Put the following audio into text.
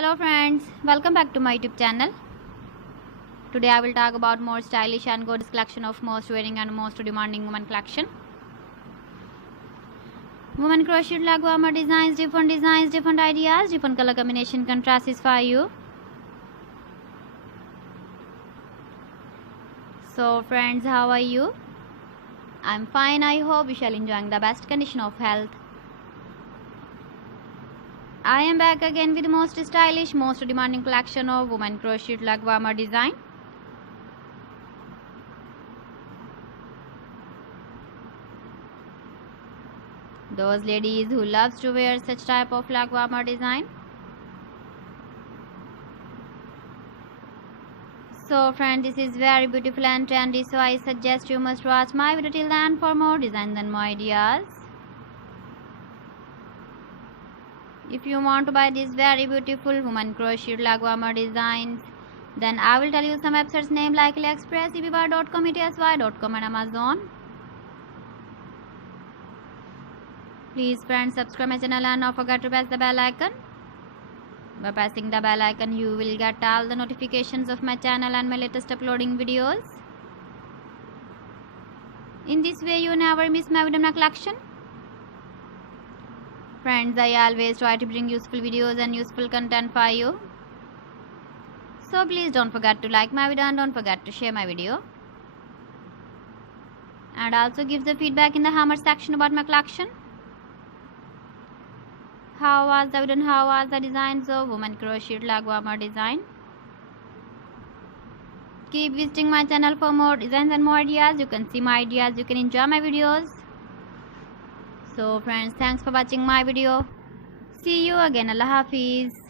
Hello friends, welcome back to my YouTube channel. Today I will talk about more stylish and gorgeous collection of most wearing and most demanding women collection. Women crocheted leg warmer designs, different ideas, different color combination contrasts for you. So friends, how are you? I'm fine. I hope you shall enjoying the best condition of health. I am back again with the most stylish, most demanding collection of women crocheted leg warmer design. Those ladies who loves to wear such type of leg warmer design. So friend, this is very beautiful and trendy, so I suggest you must watch my video till the end for more designs and more ideas. If you want to buy these very beautiful woman crocheted leg warmer designs, then I will tell you some websites name like AliExpress, eBay.com, ETSY.com and Amazon. Please friends, subscribe my channel and don't forget to press the bell icon. By pressing the bell icon, you will get all the notifications of my channel and my latest uploading videos. In this way, you never miss my video collection. Friends, I always try to bring useful videos and useful content for you. So please don't forget to like my video and don't forget to share my video. And also give the feedback in the hammer section about my collection. How was the video and how was the designs of woman crocheted leg warmer design? Keep visiting my channel for more designs and more ideas. You can see my ideas, you can enjoy my videos. So friends, thanks for watching my video. See you again. Allah Hafiz.